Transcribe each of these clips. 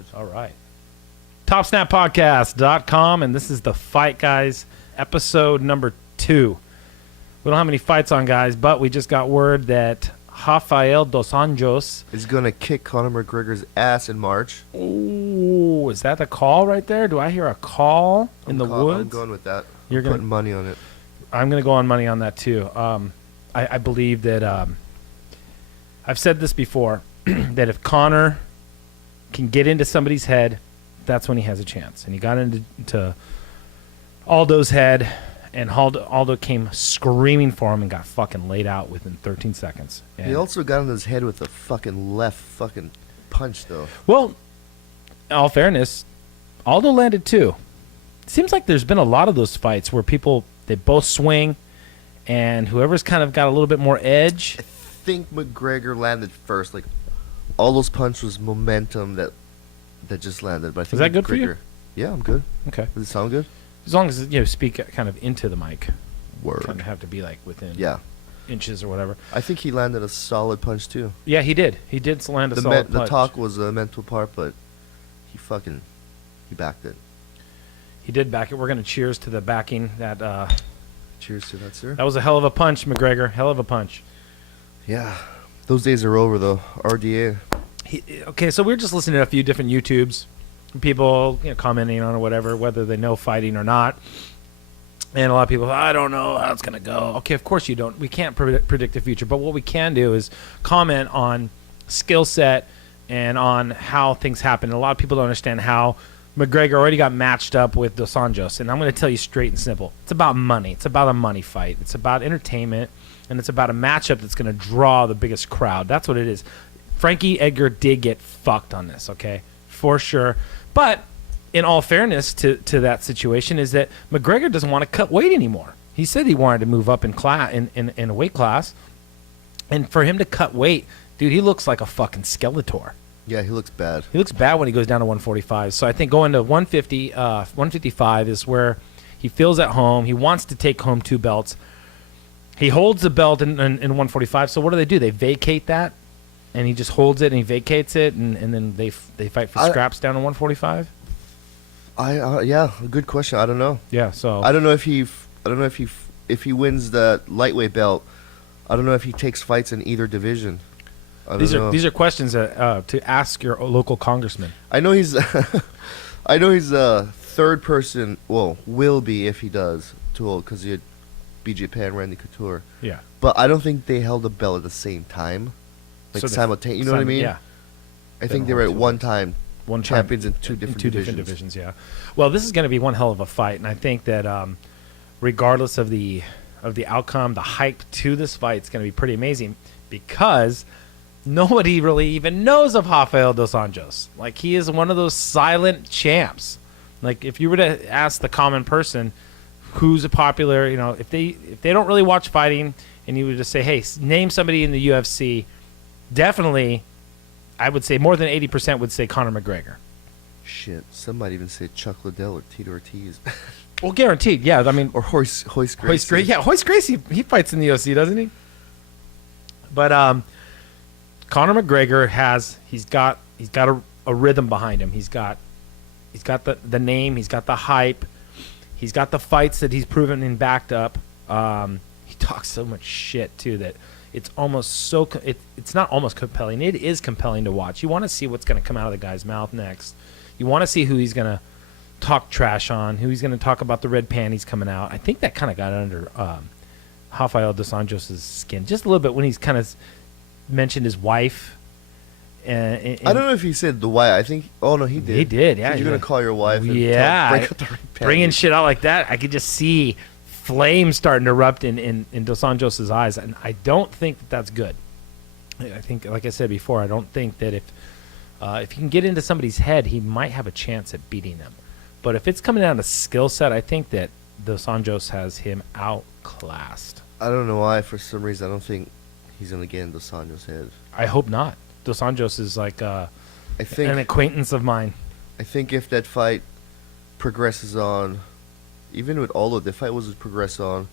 good. All right. TopsnapPodcast.com, and this is the Fight Guys episode number 2. We don't have any fights on, guys, but we just got word that Rafael dos Anjos is going to kick Conor McGregor's ass in March. Ooh, is that the call right there? Do I hear a call in the woods? I'm going with that. You're putting money on it. I'm going to go on money on that, too. I believe that I've said this before, that if Conor can get into somebody's head, that's when he has a chance. And he got into Aldo's head, and Aldo came screaming for him and got fucking laid out within 13 seconds. And he also got in his head with a fucking left fucking punch, though. Well, in all fairness, Aldo landed too. It seems like there's been a lot of those fights where they both swing, and whoever's kind of got a little bit more edge. I think McGregor landed first. Like, all those punches was momentum that just landed. But I think Is that good for you? Yeah, I'm good. Okay. Does it sound good? As long as you speak kind of into the mic. Word. Kind of have to be like within inches or whatever. I think he landed a solid punch too. Yeah, he did. He did land a solid punch. The talk was a mental part, but he backed it. He did back it. We're gonna cheers to the backing. Cheers to that, sir. That was a hell of a punch, McGregor. Hell of a punch. Yeah, those days are over though. RDA. Okay, so we're just listening to a few different YouTubes, people commenting on or whatever, whether they know fighting or not. And a lot of people, I don't know how it's going to go. Okay, of course you don't. We can't predict the future. But what we can do is comment on skill set and on how things happen. And a lot of people don't understand how McGregor already got matched up with Dos Anjos. And I'm going to tell you straight and simple. It's about money. It's about a money fight. It's about entertainment. And it's about a matchup that's going to draw the biggest crowd. That's what it is. Frankie Edgar did get fucked on this, okay? For sure. But in all fairness to that situation is that McGregor doesn't want to cut weight anymore. He said he wanted to move up in a weight class. And for him to cut weight, dude, he looks like a fucking Skeletor. Yeah, he looks bad. He looks bad when he goes down to 145. So I think going to 155 is where he feels at home. He wants to take home 2 belts. He holds the belt in 145. So what do? They vacate that? And he just holds it and he vacates it, and then they fight for scraps down to 145. Yeah, good question. I don't know. Yeah, so I don't know if he wins the lightweight belt. I don't know if he takes fights in either division. These are questions to ask your local congressman. I know he's a third person. Well, will be if he does to hold, because he had BJ Penn, Randy Couture. Yeah, but I don't think they held the belt at the same time. Like, so simultaneous, you know what I mean? Yeah. I think they were at one time champions in two different divisions. Yeah. Well, this is going to be one hell of a fight, and I think that regardless of the outcome, the hype to this fight is going to be pretty amazing, because nobody really even knows of Rafael dos Anjos. Like, he is one of those silent champs. Like, if you were to ask the common person who's a popular, if they don't really watch fighting, and you would just say, hey, name somebody in the UFC. Definitely, I would say more than 80% would say Conor McGregor. Shit, some might even say Chuck Liddell or Tito Ortiz. Well, guaranteed, yeah. I mean, or Hoist Gracie. Yeah, Hoist Gracie, he fights in the UFC, doesn't he? But Conor McGregor he's got a rhythm behind him. He's got the name, he's got the hype, he's got the fights that he's proven and backed up. He talks so much shit too that it's almost it's not almost compelling. It is compelling to watch. You want to see what's going to come out of the guy's mouth next. You want to see who he's going to talk trash on, who he's going to talk about the red panties coming out. I think that kind of got under Rafael dos Anjos' skin just a little bit when he's kind of mentioned his wife. And I don't know if he said the wife. I think. Oh no, he did. He did. Yeah, you're gonna call your wife. Yeah, and bringing shit out like that. I could just see flames starting to erupt in Dos Anjos' eyes, and I don't think that's good. I think, like I said before, I don't think that if he can get into somebody's head, he might have a chance at beating them. But if it's coming down to skill set, I think that Dos Anjos has him outclassed. I don't know why. For some reason, I don't think he's gonna get in Dos Anjos' head. I hope not. Dos Anjos is like an acquaintance of mine. I think if that fight progresses on, even with all of the fight was to progress on,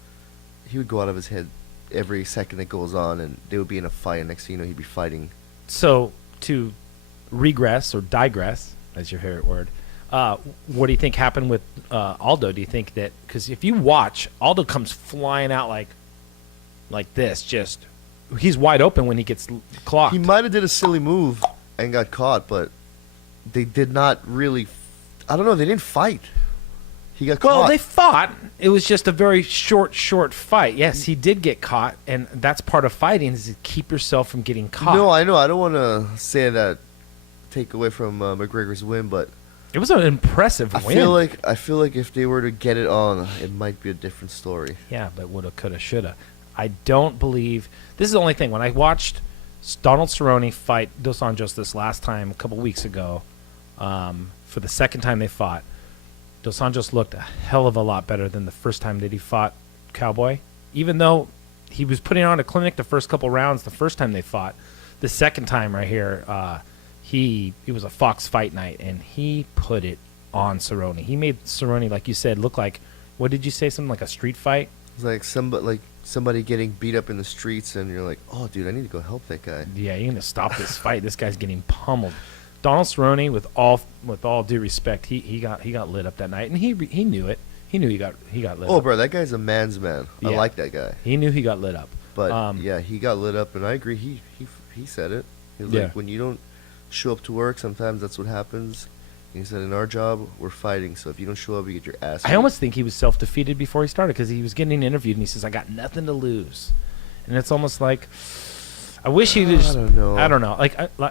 he would go out of his head every second that goes on, and they would be in a fight, and next thing you know, he'd be fighting. So, to regress or digress, That's your favorite word. What do you think happened with Aldo? Do you think that because if you watch, Aldo comes flying out like this, just he's wide open when he gets clocked. He might have did a silly move and got caught, but they did not really. I don't know. They didn't fight. He got caught. Well, they fought. It was just a very short fight. Yes, he did get caught, and that's part of fighting is to keep yourself from getting caught. No, I know. I don't want to say that, take away from McGregor's win, but it was an impressive I win. feel like if they were to get it on, it might be a different story. Yeah, but woulda, coulda, shoulda. I don't believe this is the only thing. When I watched Donald Cerrone fight Dos Anjos this last time a couple weeks ago, for the second time they fought, Dos Anjos looked a hell of a lot better than the first time that he fought Cowboy. Even though he was putting on a clinic the first couple rounds the first time they fought, the second time right here, it was a Fox Fight Night, and he put it on Cerrone. He made Cerrone, like you said, look like, what did you say, something like a street fight? It's like somebody getting beat up in the streets, and you're like, oh, dude, I need to go help that guy. Yeah, you're gonna stop this fight. This guy's getting pummeled. Donald Cerrone, with all due respect, he got lit up that night, and he knew it. He knew he got lit up. Oh, bro, that guy's a man's man. I Yeah. like that guy. He knew he got lit up. But yeah, he got lit up, and I agree. He said it. He was Yeah. like, when you don't show up to work, sometimes that's what happens. And he said, in our job, we're fighting. So if you don't show up, you get your ass. I beat." almost think he was self-defeated before he started because he was getting interviewed, and he says, "I got nothing to lose," and it's almost like I wish he just. I don't know. I don't know.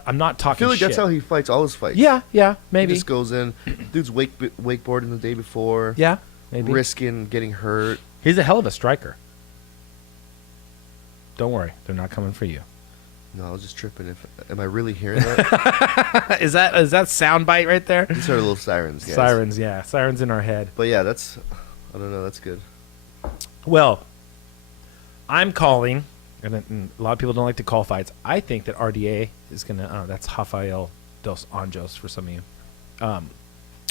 I'm not I talking. feel like shit. that's how he fights all his fights. Yeah, He maybe. just goes in. Dude's wakeboarding the day before. Yeah, maybe. Risking getting hurt. He's a hell of a striker. Don't worry, they're not coming for you. No, I was just tripping. Am I really hearing that? Is that soundbite right there? These are little sirens, guys. Sirens, yeah, sirens in our head. But yeah, that's. I don't know. That's good. Well, I'm calling, and a lot of people don't like to call fights. I think that RDA is gonna. That's Rafael Dos Anjos for some of you. I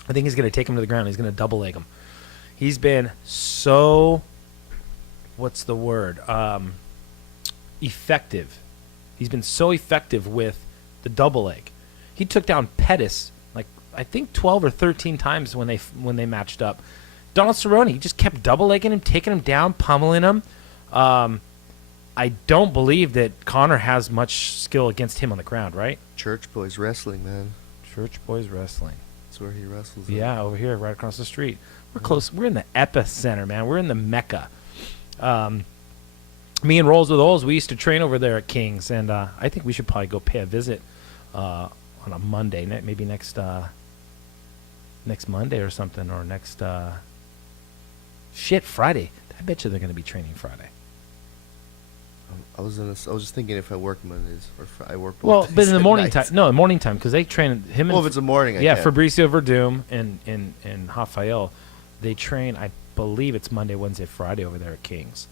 think he's gonna take him to the ground. He's gonna double leg him. He's been so. What's the word? Effective. He's been so effective with the double leg. He took down Pettis like I think 12 or 13 times when they matched up. Donald Cerrone, he just kept double legging him, taking him down, pummeling him. I don't believe that Connor has much skill against him on the ground, right? Church boys wrestling, man. Church Boys Wrestling. That's where he wrestles. Yeah, over here, right across the street. We're close. We're in the epicenter, man. We're in the Mecca. Me and Rolls with Oles, we used to train over there at King's, and I think we should probably go pay a visit on a Monday, maybe next Monday or something, or next Friday. I bet you they're going to be training Friday. I was just thinking if I work Mondays or if I work. Well, both but days in the and morning nights. time, no, in morning time, because they train him. Well, and if it's a morning, I yeah, can. Fabricio Verdum and Rafael, they train. I believe it's Monday, Wednesday, Friday over there at King's,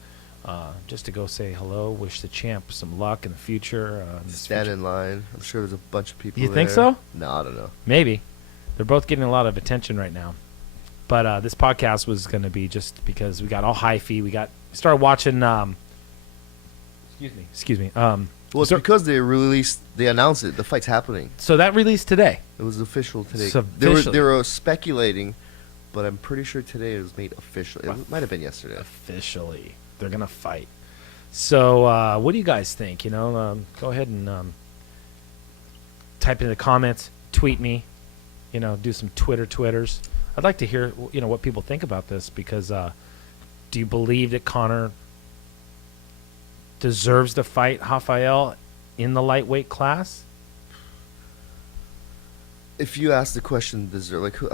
just to go say hello, wish the champ some luck in the future. Stand in line. I'm sure there's a bunch of people. You think there. so? No, I don't know. Maybe. They're both getting a lot of attention right now. But this podcast was going to be just because we got all hyphy. We started watching. Excuse me. Well, it's because they announced it. The fight's happening. So that released today. It was official today. It's They official. were speculating, but I'm pretty sure today it was made official. It might have been yesterday. Officially, they're going to fight. So what do you guys think? Go ahead and type in the comments, tweet me, do some Twitters. I'd like to hear, what people think about this because do you believe that Connor deserves to fight Rafael in the lightweight class? If you ask the question, I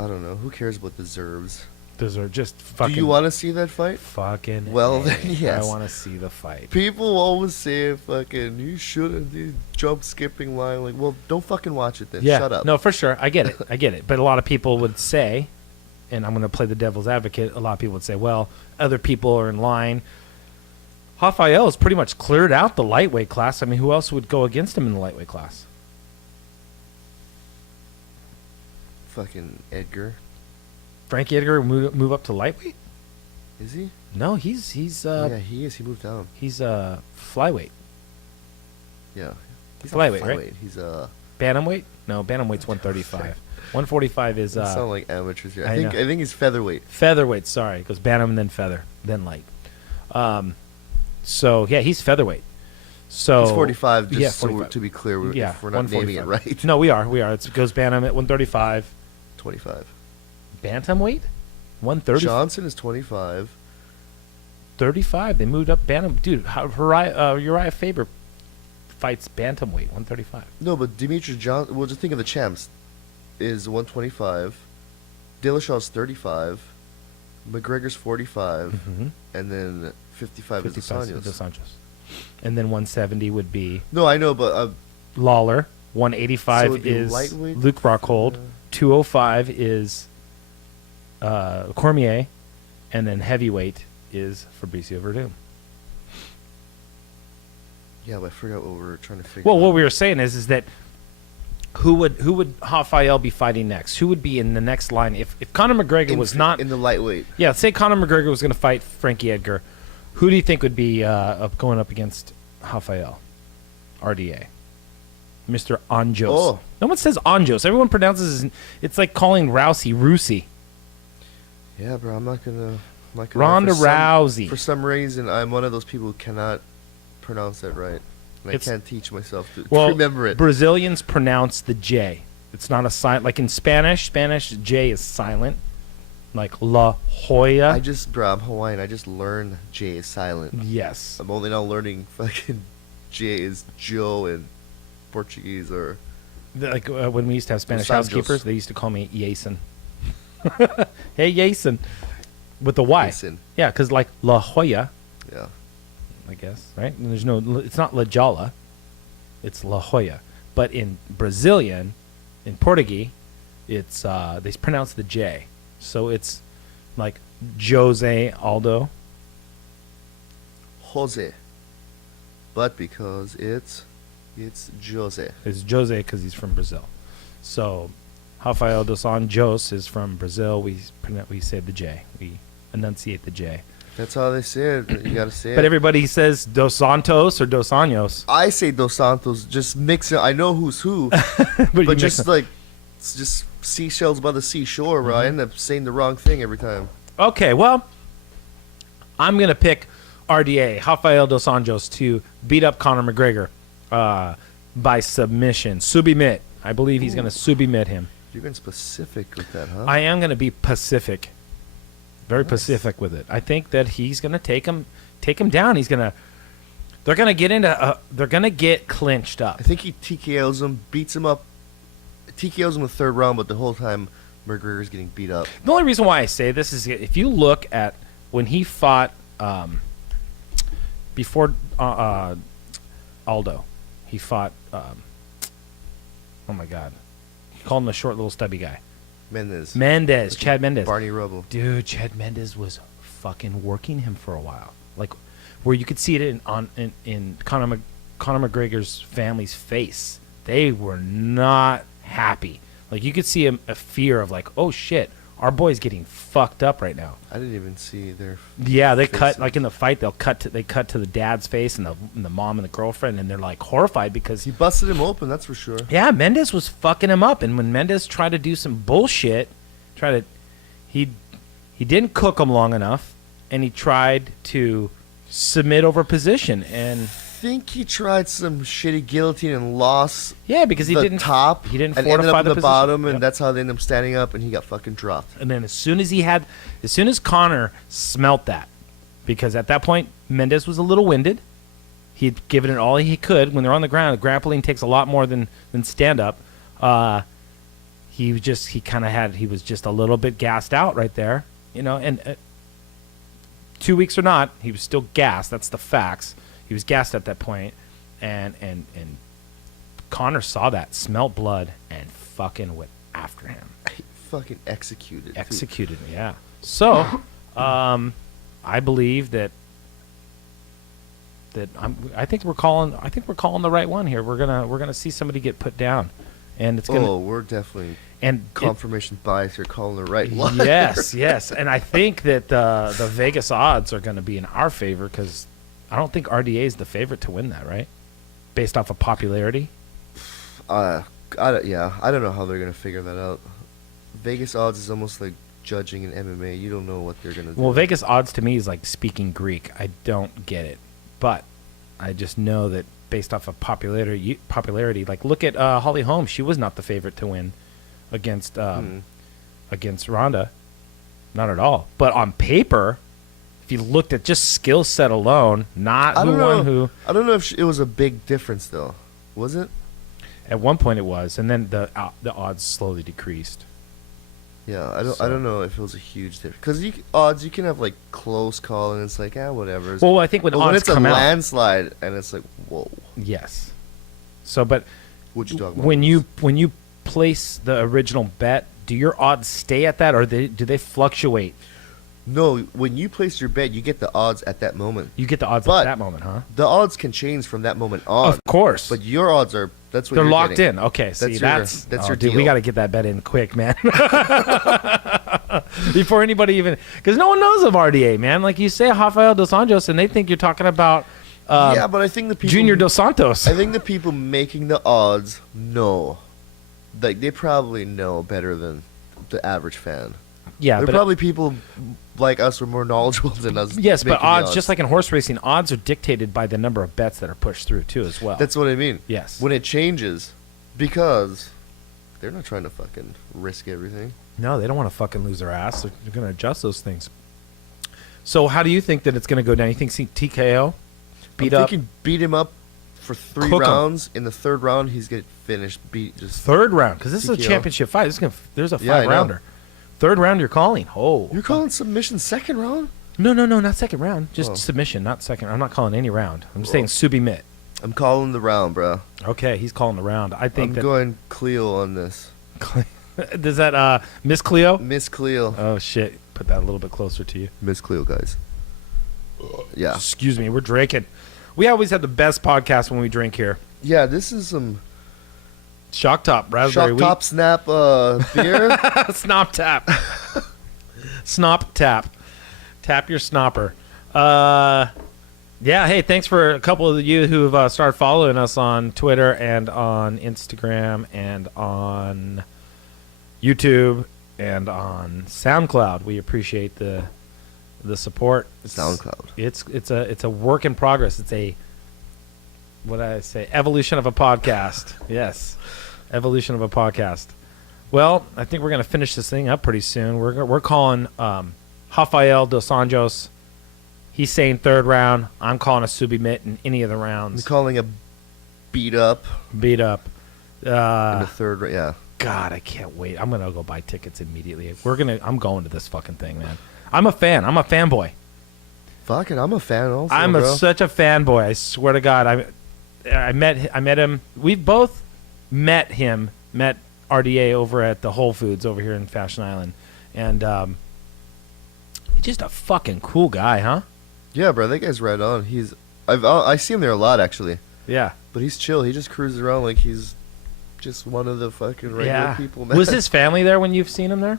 don't know. Who cares what deserves? Deserve just fucking. Do you want to see that fight? Fucking. Well, A. then, yes. I want to see the fight. People always say fucking you shouldn't do jump skipping line. Like, well, don't fucking watch it then. Yeah. Shut up. No, for sure. I get it. But a lot of people would say, and I'm going to play the devil's advocate. A lot of people would say, well, other people are in line. Rafael has pretty much cleared out the lightweight class. I mean, who else would go against him in the lightweight class? Fucking Edgar. Frankie Edgar move up to lightweight? Is he? No, he's Yeah, he is. He moved down. he's flyweight. Yeah. He's Flyweight, not right? He's Bantamweight? No, bantamweight's 135. 145 is They sound like amateurs here. I I know. think he's featherweight. featherweight. Sorry, it goes bantam and then feather, then light. So yeah, he's featherweight. So He's 45. Just yeah, so 45. to be clear, Yeah, if we're not naming it 145. right. No, we are. It goes bantam at 135. 25. Bantamweight, 130. Johnson is 25. 35. They moved up bantam. Dude, Uriah Faber fights bantamweight, 135. No, but Demetrius Johnson. Well, just think of the champs. Is 125. Dillashaw's 35. McGregor's 45, and then 55 is 55 Dos Dos Anjos. Anjos. And then 170 would be No, I know, but Lawler. So 185 it'd be is lightweight? Luke Rockhold. 205 is Cormier, and then heavyweight is Fabricio Verdum. yeah, but I forgot what we were trying to figure. Well, out. what we were saying is that who would Rafael be fighting next? Who would be in the next line if Conor McGregor was not? in the lightweight. Yeah, say Conor McGregor was going to fight Frankie Edgar. Who do you think would be going up against Rafael? RDA. Mr. Anjos. Oh. No one says Anjos. Everyone pronounces it's like calling Rousey Rousey. Yeah, bro, I'm not gonna. Ronda Rousey. For some reason, I'm one of those people who cannot pronounce that right. And I It's- can't teach myself to Well, remember it. Brazilians pronounce the J. It's not a silent. Like in Spanish, J is silent. Like La Jolla. I'm Hawaiian. I just learned J is silent. Yes. I'm only now learning fucking J is Joe in Portuguese or. Like when we used to have Spanish Los Anjos. housekeepers, they used to call me Yason. Hey, Yason. With the Y. Yason. Yeah, because like La Jolla, Yeah. I guess, right? And there's no, it's not La Jolla, it's La Jolla. But in Brazilian, in Portuguese, it's they pronounce the J, so it's like Jose Aldo. Jose. But because it's Jose. It's Jose because he's from Brazil. So Rafael dos Anjos is from Brazil. We say the J. We enunciate the J. That's how they say it. But you gotta say But it. everybody says Dos Santos or Dos Anjos. I say Dos Santos. Just mix it. I know who's who, you but mix just it. like it's just seashells by the seashore, bro. I end up saying the wrong thing every time. Okay, well, I'm going to pick RDA, Rafael dos Anjos, to beat up Conor McGregor by submission. Submit. I believe he's going to submit him. You're getting specific with that, huh? I am going to be Pacific. Very Pacific with it. I think that he's going to take him down. They're going to get they're going to get clinched up. I think he TKOs him, beats him up, TKOs him in the third round, but the whole time McGregor's getting beat up. The only reason why I say this is if you look at when he fought before Aldo, he fought. Oh my God, he called him the short little stubby guy. Mendez. Chad Mendez. Barney Rubble. Dude, Chad Mendez was fucking working him for a while, like where you could see it in Conor McGregor's family's face. They were not happy. Like you could see a fear of like, oh shit, our boy's getting fucked up right now. I didn't even see their. Yeah, they cut faces. like in the fight. They cut to the dad's face and the mom and the girlfriend, and they're like horrified because He busted him open, that's for sure. yeah, Mendez was fucking him up. And when Mendez tried to do some bullshit, he didn't cook him long enough, and he tried to submit over position. And I think he tried some shitty guillotine and lost yeah, because he the didn't top. he didn't and ended fortify up the in the position. bottom, and Yep. that's how they ended up standing up, and he got fucking dropped. And then as soon as Conor smelt that, because at that point Mendez was a little winded. He'd given it all he could. When they're on the ground, grappling takes a lot more than stand up. He was just a little bit gassed out right there, you know. And 2 weeks or not, he was still gassed. That's the facts. He was gassed at that point, and Conor saw that, smelled blood, and fucking went after him. He fucking executed. too. Executed, yeah. So, I believe that I think we're calling the right one here. We're gonna see somebody get put down, and it's gonna We're definitely and confirmation bias. You're calling the right one. yes, and I think that the Vegas odds are going to be in our favor because I don't think RDA is the favorite to win that, right? Based off of popularity. I don't know how they're gonna figure that out. Vegas odds is almost like judging in MMA. You don't know what they're gonna do. Well, Vegas odds to me is like speaking Greek. I don't get it, but I just know that based off of popularity, like look at Holly Holm. She was not the favorite to win against Ronda, not at all. But on paper, if you looked at just skill set alone, not I who don't won know. who. I don't know if it was a big difference though. Was it? At one point it was, and then the odds slowly decreased. Yeah, I So- don't know if it was a huge difference because odds you can have like close call and it's like whatever. Well, I think when But odds when it's a come out, landslide and it's like whoa, yes. So, but what you talking about? when you place the original bet, do your odds stay at that, or do they fluctuate? No, when you place your bet, you get the odds at that moment. You get the odds But- at that moment, huh? The odds can change from that moment on. Of course, But your odds are that's what they're you're locked getting. in. Okay, see, That's your dude, deal. we got to get that bet in quick, man. Before anybody even, because no one knows of RDA, man. Like you say, Rafael dos Anjos, and they think you're talking about Yeah, but I think the people Junior dos Santos. I think the people making the odds know. Like they probably know better than the average fan. Yeah, They're but probably people like us who are more knowledgeable than us. yes, but making the odds, just like in horse racing, odds are dictated by the number of bets that are pushed through too, as well. That's what I mean. yes. When it changes, because they're not trying to fucking risk everything. No, they don't want to fucking lose their ass. They're going to adjust those things. So, how do you think that it's going to go down? You think TKO beat I'm up thinking beat him up for 3 Cook 'em. rounds. In the 3rd round, he's getting finished. third round? Because this is a TKO. championship fight. There's a Yeah, I know. 5-rounder. Third round, you're calling. Oh, You're calling submission 2nd round? no, not second round. Just Oh. submission, not second. I'm not calling any round. I'm saying submit. I'm calling the round, bro. Okay, he's calling the round. I think I'm that going Cleo on this. does that Miss Cleo? Miss Cleo. Oh shit! Put that a little bit closer to you. Miss Cleo, guys. Yeah. Excuse me, we're drinking. We always have the best podcast when we drink here. Yeah, this is some Shock Top Raspberry Shock Top Snap beer. Wheat. Snop Tap. Snop Tap. Tap your snopper. Yeah, hey, thanks for a couple of you who've started following us on Twitter and on Instagram and on YouTube and on SoundCloud. We appreciate the support. SoundCloud. It's a work in progress. It's a what did I say? Evolution of a podcast. Yes, evolution of a podcast. Well, I think we're gonna finish this thing up pretty soon. We're calling Rafael dos Anjos. He's saying 3rd round. I'm calling a submit in any of the I'm rounds. calling a beat up Beat up. in the 3rd round. Yeah. God, I can't wait. I'm gonna go buy tickets immediately. I'm going to this fucking thing, man. I'm a fan. I'm a fanboy. Fucking, I'm a fan also, I'm bro. such a fanboy. I swear to God. I met him. We've both met RDA over at the Whole Foods over here in Fashion Island, and he's just a fucking cool guy, huh? Yeah, bro, that guy's right on. I see him there a lot, actually. Yeah. But he's chill. He just cruises around like he's just one of the fucking regular people, man. Was his family there when you've seen him there?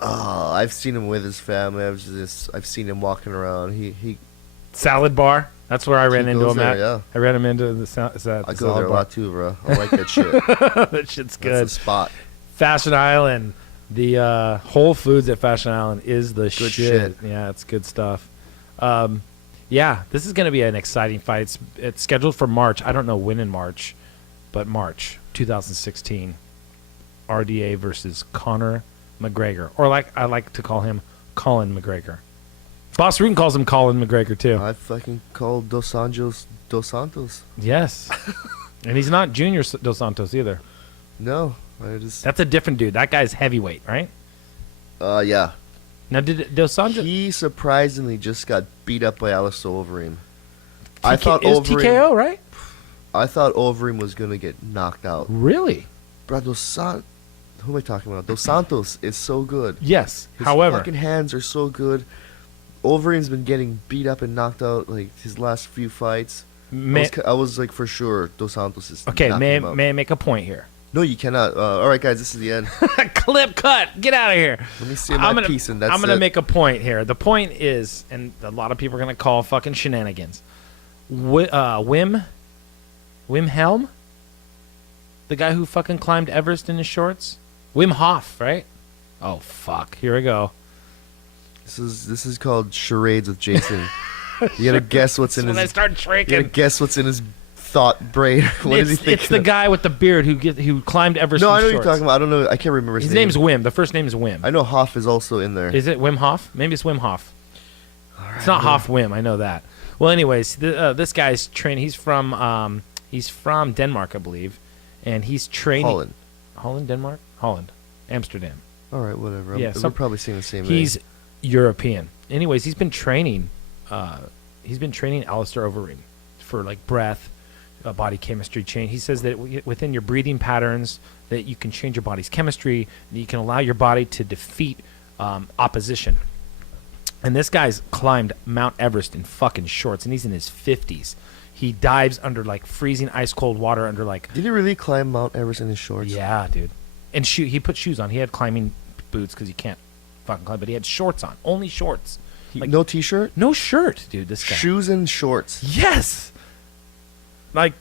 Oh, I've seen him with his family. I've seen him walking around. He Salad bar. That's where I ran He into goes him there, at. yeah. I ran him into the I salad go there a bar. lot too, bro. I like that shit. That shit's good. That's the spot. Fashion Island, the Whole Foods at Fashion Island is the Good shit. shit. Yeah, it's good stuff. Yeah, this is going to be an exciting fight. It's scheduled for March. I don't know when in March, but March 2016. RDA versus Conor McGregor, or like I like to call him, Colin McGregor. Boss Rutan calls him Colin McGregor too. I fucking called Dos Anjos Dos Santos. Yes, and he's not Junior Dos Santos either. No, I just That's a different dude. That guy's heavyweight, right? yeah. Now, did Dos Santos? He surprisingly just got beat up by Alistair Overeem. I thought is Overeem. TKO, right? I thought Overeem was gonna get knocked out. Really? Bro, who am I talking about? Dos Santos is so good. Yes. His However, fucking hands are so good. Overeem's been getting beat up and knocked out like his last few fights. I was like for sure Dos Santos is okay, knocking may him out. I make a point here? No, you cannot. All right, guys, this is the end. Clip cut. Get out of here. Let me say my piece, and that's I'm gonna it. make a point here. The point is, and a lot of people are gonna call fucking shenanigans. Wim Helm. The guy who fucking climbed Everest in his shorts? Wim Hof, right? Oh, fuck. Here we go. This is called charades with Jason. You gotta guess what's in When I his. start You drinking. gotta guess what's in his thought brain. What is he thinking? It's the guy with the beard who climbed Everest No, in I know what shorts. you're talking about. I don't know. I can't remember his name. Name's Wim. The first name is Wim. I know Hoff is also in there. Is it Wim Hof? Maybe it's Wim Hof. All It's not right, Hof Wim. I know that. Well, anyways, this guy's training. He's from Denmark, I believe, and he's training. Holland, Denmark, Holland, Amsterdam. All right, whatever. Yeah, We're probably saying the same He's name. European. Anyways, he's been training. He's been training Alistair Overeem for like breath, body chemistry change. He says that within your breathing patterns, that you can change your body's chemistry. That you can allow your body to defeat opposition. And this guy's climbed Mount Everest in fucking shorts, and he's in his 50s. He dives under like freezing ice cold water under like. Did he really climb Mount Everest in his shorts? Yeah, dude. And he put shoes on. He had climbing boots because he can't fucking climb, but he had shorts on. Only shorts. Like, no t-shirt? no shirt, dude. This guy. Shoes and shorts. Yes. Like,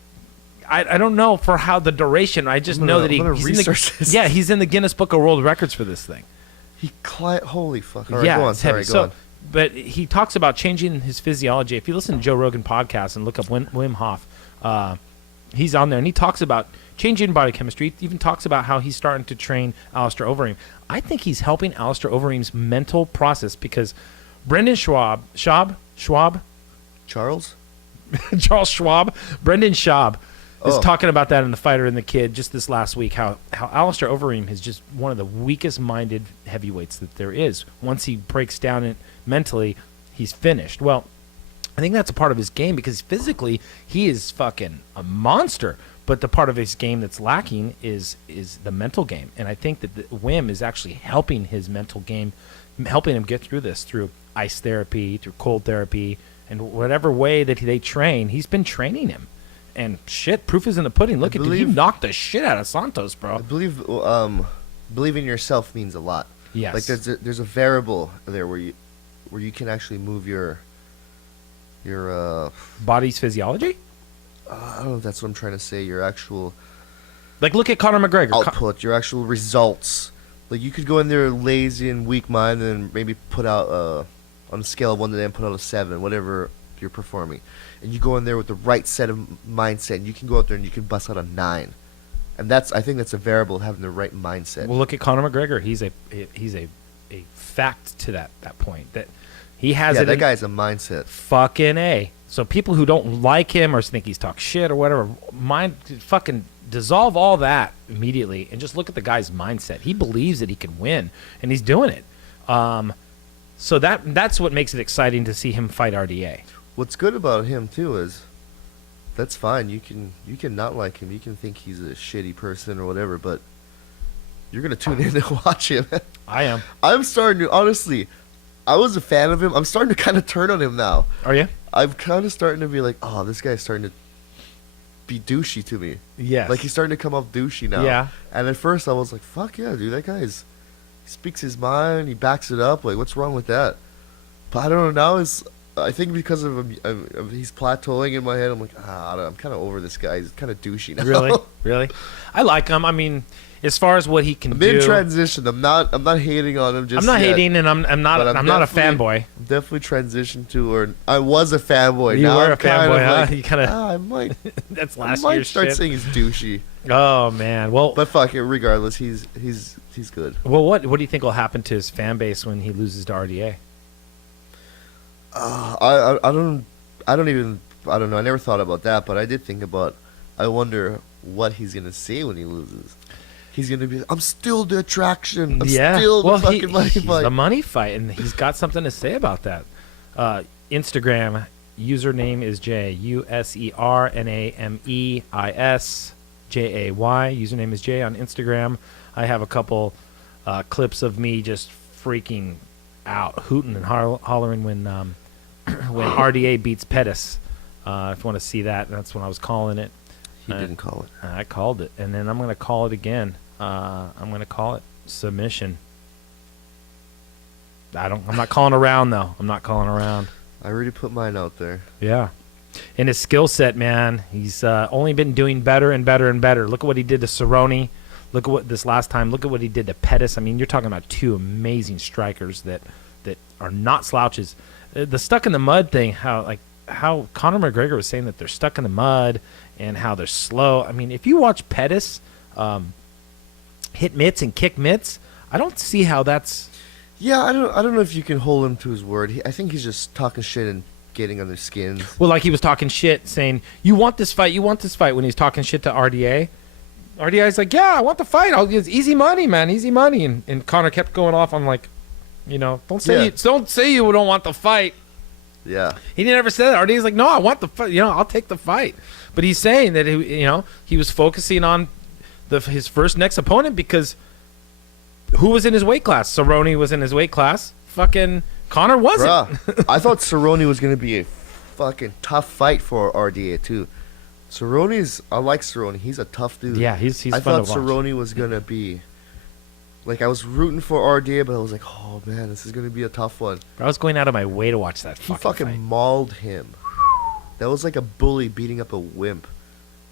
I don't know for how the duration. I just know that I'm gonna he's research this. Yeah, he's in the Guinness Book of World Records for this thing. He climbed. Holy fuck! All right, Yeah, go on. it's heavy. Sorry, go on. But he talks about changing his physiology. If you listen to Joe Rogan podcast and look up Wim Hof, he's on there and he talks about changing body chemistry. He even talks about how he's starting to train Alistair Overeem. I think he's helping Alistair Overeem's mental process because Brendan Schwab, Charles? Charles Schwab, Brendan Schaub is Oh. talking about that in The Fighter and the Kid just this last week, how Alistair Overeem is just one of the weakest-minded heavyweights that there is. Once he breaks down it mentally, he's finished. Well, I think that's a part of his game because physically he is fucking a monster. But the part of his game that's lacking is the mental game. And I think that Wim is actually helping his mental game, helping him get through this through ice therapy, through cold therapy, and whatever way that they train, he's been training him. And shit, proof is in the pudding. Look at dude, he knocked the shit out of Santos, bro. I believe believing in yourself means a lot. Yes. Like there's a variable there where you can actually move your body's physiology? I don't know if that's what I'm trying to say. Your actual like look at Conor McGregor. output, your actual results. Like you could go in there lazy and weak mind and maybe put out on a scale of 1 to 10, put out a 7, whatever you're performing. And you go in there with the right set of mindset, and you can go out there and you can bust out a 9. And I think that's a variable, having the right mindset. Well, look at Conor McGregor. He's a fact to that point that he has. Yeah, it that in guy's a mindset. fucking A. So people who don't like him or think he's talk shit or whatever, fucking dissolve all that immediately and just look at the guy's mindset. He believes that he can win, and he's doing it. So that's what makes it exciting to see him fight RDA. What's good about him too is that's fine. You can not like him. You can think he's a shitty person or whatever, but you're gonna tune in and watch him. I am. I'm starting to honestly. I was a fan of him. I'm starting to kind of turn on him now. Are you? I'm kind of starting to be like, oh, this guy's starting to be douchey to me. Yes. Like he's starting to come off douchey now. Yeah. And at first I was like, fuck yeah, dude, that he speaks his mind. He backs it up. Like, what's wrong with that? But I don't know. Now I think because of he's plateauing in my head. I'm like, I'm kind of over this guy. He's kind of douchey now. Really? I like him. I mean, as far as what he can I'm do. in transition. I'm not hating on him. I'm not hating, and I'm not But a fanboy. I'm definitely transitioned to, or I was a fanboy. You Now were I'm a fanboy, huh? like, You kind of. I might. That's I last might year's start shit. saying he's douchey. Oh man. Well, But fuck it. Regardless, he's good. what do you think will happen to his fan base when he loses to RDA? I don't know. I never thought about that, but I did think about. I wonder what he's gonna say when he loses. He's gonna be, I'm still the attraction. I'm still the fucking money he's fight. the money fight, and he's got something to say about that. Instagram username is JUSERNAMEIS Username is Jay on Instagram. I have a couple clips of me just freaking out, hooting and hollering when when RDA beats Pettis. If you want to see that, that's when I was calling it. He didn't call it. I called it, and then I'm going to call it again. I'm going to call it submission. I'm not calling around though. I'm not calling around. I already put mine out there. Yeah. In his skill set, man, he's only been doing better and better and better. Look at what he did to Cerrone. Look at what this last time. Look at what he did to Pettis. I mean, you're talking about two amazing strikers that are not slouches. The stuck in the mud thing, how Conor McGregor was saying that they're stuck in the mud and how they're slow. I mean, if you watch Pettis hit mitts and kick mitts, I don't see how that's. Yeah, I don't know if you can hold him to his word. I think he's just talking shit and getting on their skins. Well, like he was talking shit, saying, you want this fight, when he's talking shit to RDA. RDA's like, yeah, I want the fight. It's easy money, man, easy money. And Conor kept going off on like, don't say you don't want the fight. Yeah. He never said that. RDA's like, no, I want the fight. I'll take the fight. But he's saying that he was focusing on his first next opponent because who was in his weight class? Cerrone was in his weight class. Fucking Conor wasn't. Bruh, I thought Cerrone was gonna be a fucking tough fight for RDA too. I like Cerrone. He's a tough dude. Yeah, he's I fun thought to watch. Cerrone was gonna be like, I was rooting for RDA, but I was like, oh man, this is gonna be a tough one. I was going out of my way to watch that He fucking fight. mauled him. That was like a bully beating up a wimp.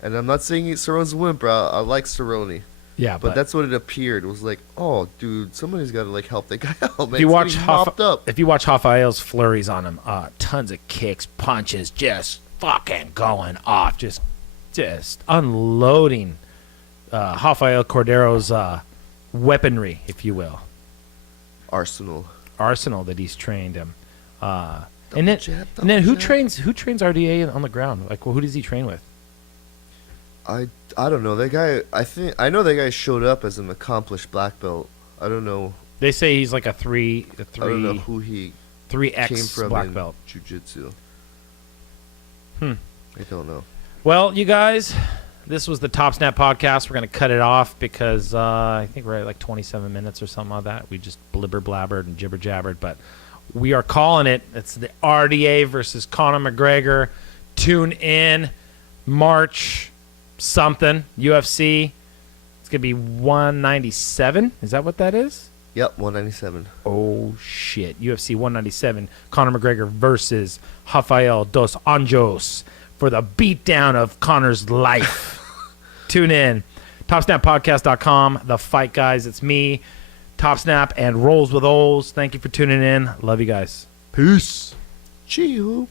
And I'm not saying Cerrone's a wimp, bro. I like Cerrone. Yeah, But that's what it appeared. It was like, oh, dude, somebody's got to like help that guy out, man. if you watch mopped up. if you watch Rafael's flurries on him, tons of kicks, punches, just fucking going off, just unloading Rafael Cordero's weaponry, if you will, Arsenal that he's trained him. And then jab, who jab. trains RDA on the ground? Like, well, who does he train with? I don't know. That guy, I know that guy showed up as an accomplished black belt. I don't know. They say he's like a three. I don't know who he 3X came from black in belt. jiu-jitsu. I don't know. Well, you guys, this was the Topsnap podcast. We're going to cut it off because I think we're at like 27 minutes or something like that. We just blabbered and jibber-jabbered, but we are calling it. It's the RDA versus Conor McGregor. Tune in March something, UFC. It's going to be 197. Is that what that is? Yep, 197. Oh, shit. UFC 197. Conor McGregor versus Rafael dos Anjos for the beatdown of Conor's life. Tune in. TopSnapPodcast.com. The Fight Guys. It's me, Topsnap, and Rolls with Oles. Thank you for tuning in. Love you guys. Peace. Chee-hoo.